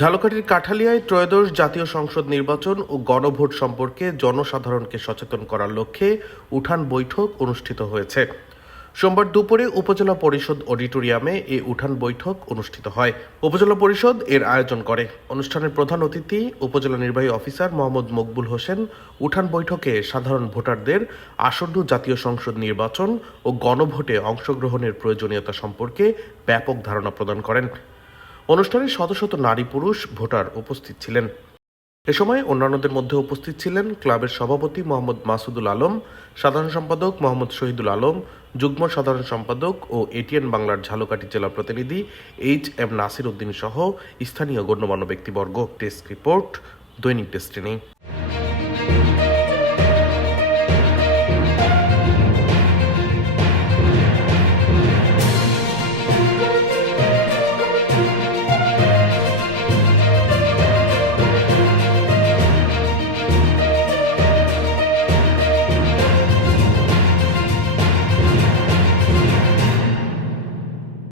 ঝালকাঠির কাঠালিয়ায় ত্রয়োদশ জাতীয় সংসদ নির্বাচন ও গণভোট সম্পর্কে জনসাধারণকে সচেতন করার লক্ষ্যে উঠান বৈঠক অনুষ্ঠিত হয়েছে। সোমবার দুপুরে উপজেলা পরিষদ অডিটোরিয়ামে এই উঠান বৈঠক অনুষ্ঠিত হয়। উপজেলা পরিষদ এর আয়োজন করে। অনুষ্ঠানের প্রধান অতিথি উপজেলা নির্বাহী অফিসার মোহাম্মদ মকবুল হোসেন উঠান বৈঠকে সাধারণ ভোটারদের আসন্ন জাতীয় সংসদ নির্বাচন ও গণভোটে অংশগ্রহণের প্রয়োজনীয়তা সম্পর্কে ব্যাপক ধারণা প্রদান করেন। অনুষ্ঠানে শত শত নারী পুরুষ ভোটার উপস্থিত ছিলেন। এ সময় অন্যান্যদের মধ্যে উপস্থিত ছিলেন ক্লাবের সভাপতি মোহাম্মদ মাসুদুল আলম, সাধারণ সম্পাদক মোহাম্মদ শহীদুল আলম, যুগ্ম সাধারণ সম্পাদক ও এটিএন বাংলার ঝালকাঠি জেলা প্রতিনিধি এইচ.এম. নাসির উদ্দিন সহ স্থানীয় গণ্যমান্য ব্যক্তিবর্গ। ডেস্ক রিপোর্ট, দৈনিক ডেস্টিনি।